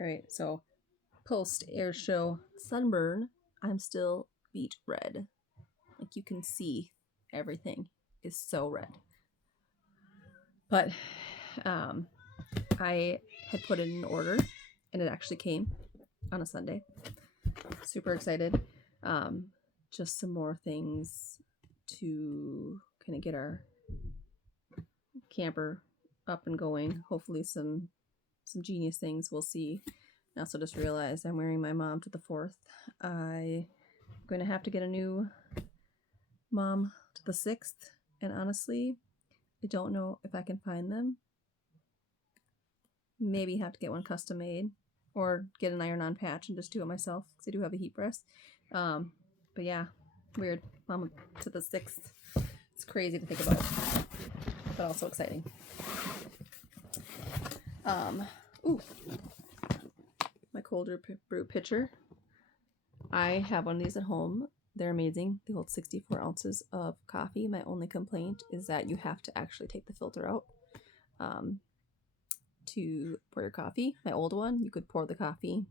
All right, so post air show sunburn, I'm still beet red. Like you can see everything is so red. But I had put in an order and it actually came on a Sunday. Super excited. Just some more things to kind of get our camper up and going. Hopefully some genius things we'll see. I also just realized I'm wearing my mom to the 4th. I'm going to have to get a new mom to the 6th. And honestly, I don't know if I can find them. Maybe have to get one custom made or get an iron-on patch and just do it myself because I do have a heat press. But yeah, weird. Mom to the 6th. It's crazy to think about, but also exciting. Ooh, my cold brew pitcher. I have one of these at home. They're amazing. They hold 64 ounces of coffee. My only complaint is that you have to actually take the filter out to pour your coffee. My old one, you could pour the coffee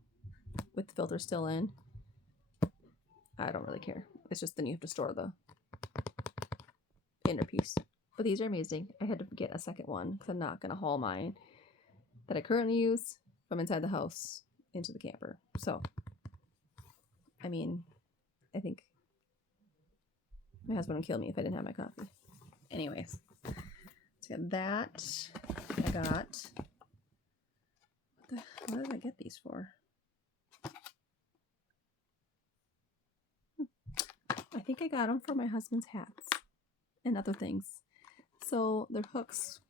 with the filter still in. I don't really care. It's just then you have to store the inner piece. But these are amazing. I had to get a second one because I'm not going to haul mine that I currently use from inside the house into the camper. So, I mean, I think my husband would kill me if I didn't have my coffee. Anyways, so got that. I got... What did I get these for? I think I got them for my husband's hats and other things. So they're hooks.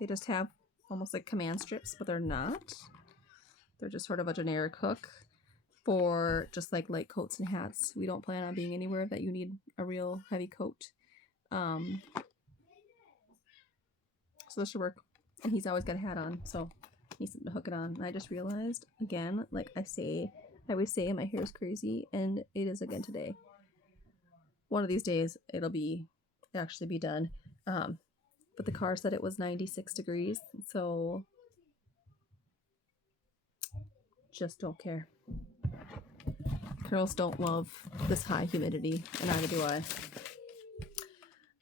They just have almost like command strips, but they're not. They're just sort of a generic hook for just like light coats and hats. We don't plan on being anywhere that you need a real heavy coat. So this should work. And he's always got a hat on, so he needs something to hook it on. And I just realized, again, like I always say my hair is crazy, and it is again today. One of these days, it'll actually be done. But the car said it was 96 degrees, so just don't care. Girls don't love this high humidity, and neither do I.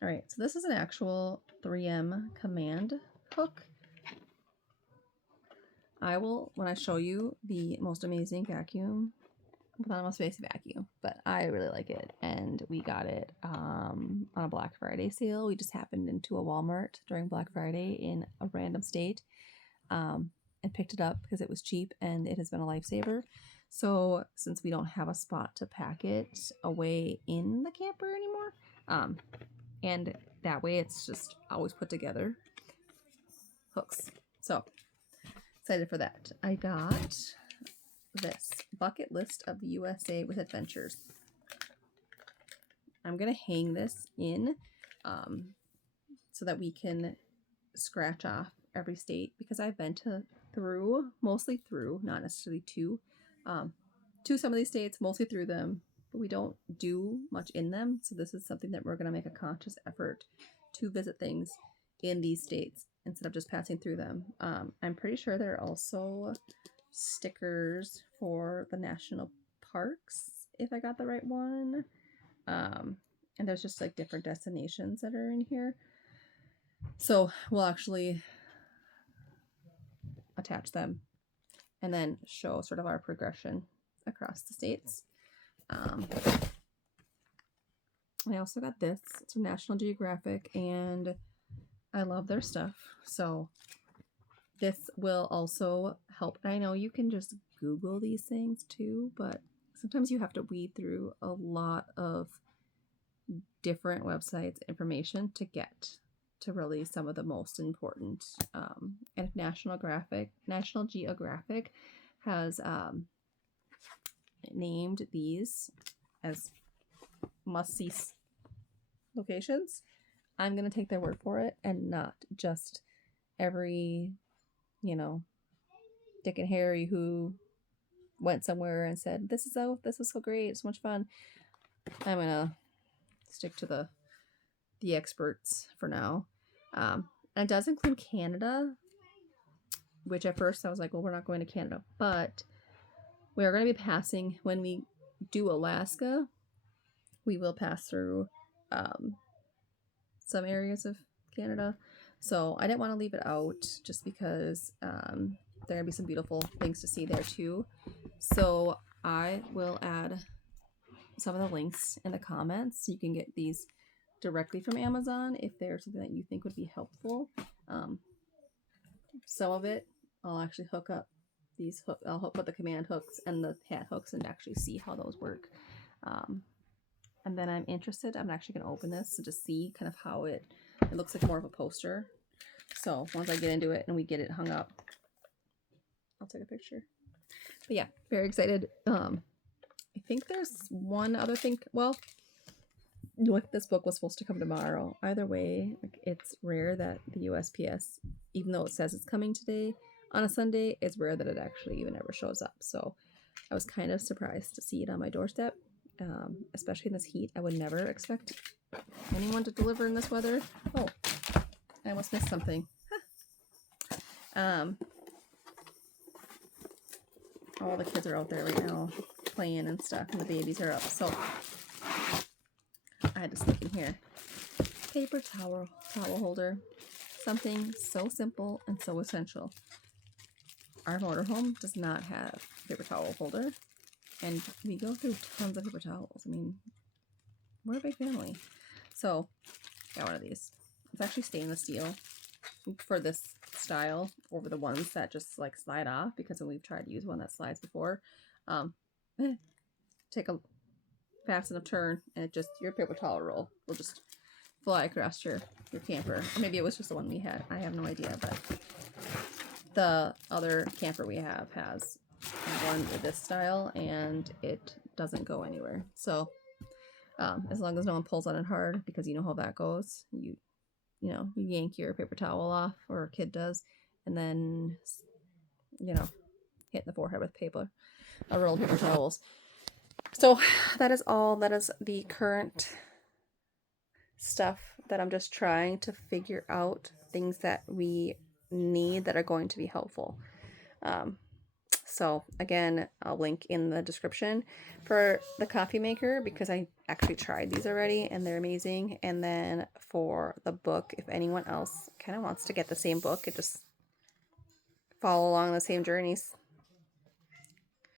All right, so this is an actual 3M command hook. I will, when I show you the most amazing vacuum, not the most basic vacuum, but I really like it. And we got it on a Black Friday sale. We just happened into a Walmart during Black Friday in a random state and picked it up because it was cheap and it has been a lifesaver. So since we don't have a spot to pack it away in the camper anymore, and that way it's just always put together, hooks. So excited for that. I got this bucket list of the USA with adventures. I'm gonna hang this in so that we can scratch off every state, because I've been mostly through, not necessarily to some of these states, mostly through them, but we don't do much in them. So this is something that we're gonna make a conscious effort to visit things in these states instead of just passing through them. I'm pretty sure there are also stickers for the national parks, if I got the right one. And there's just like different destinations that are in here. So we'll actually attach them and then show sort of our progression across the states. I also got this. It's from National Geographic, and I love their stuff. So this will also help. I know you can just Google these things too, but sometimes you have to weed through a lot of different websites information to get to really some of the most important. And if National Geographic has named these as must-see locations, I'm going to take their word for it and not just every, Dick and Harry who went somewhere and said, this is so great, it's so much fun. I'm going to stick to the experts for now. And it does include Canada. which at first I was like, well, we're not going to Canada, but we are going to be passing, when we do Alaska, we will pass through some areas of Canada. So I didn't want to leave it out just because there are going to be some beautiful things to see there too. So I will add some of the links in the comments so you can get these directly from Amazon if there's something that you think would be helpful. Some of it I'll actually hook up these I'll hook up the command hooks and the hat hooks and actually see how those work. And then I'm interested, I'm actually going to open this and just see kind of how it looks like more of a poster. So once I get into it and we get it hung up, I'll take a picture. But yeah, very excited. I think there's one other thing. Well, this book was supposed to come tomorrow. Either way, like, it's rare that the USPS, even though it says it's coming today on a Sunday, it's rare that it actually even ever shows up. So I was kind of surprised to see it on my doorstep, especially in this heat. I would never expect anyone to deliver in this weather. Oh, I almost missed something. All the kids are out there right now playing and stuff, and the babies are up. So I had to sneak in here. Paper towel holder. Something so simple and so essential. Our motorhome does not have a paper towel holder, and we go through tons of paper towels. I mean, we're a big family. So, got one of these. It's actually stainless steel for this style over the ones that just like slide off, because when we've tried to use one that slides before, take a fast enough turn and it just, your paper towel roll will just fly across your camper. Or maybe it was just the one we had. I have no idea, but the other camper we have has one with this style and it doesn't go anywhere. So as long as no one pulls on it hard, because you know how that goes. You yank your paper towel off, or a kid does, and then hit the forehead with a roll of paper towels. So that is all. That is the current stuff that I'm just trying to figure out, things that we need that are going to be helpful. So again, I'll link in the description for the coffee maker, because I actually tried these already and they're amazing. And then for the book, if anyone else kind of wants to get the same book and just follow along the same journeys,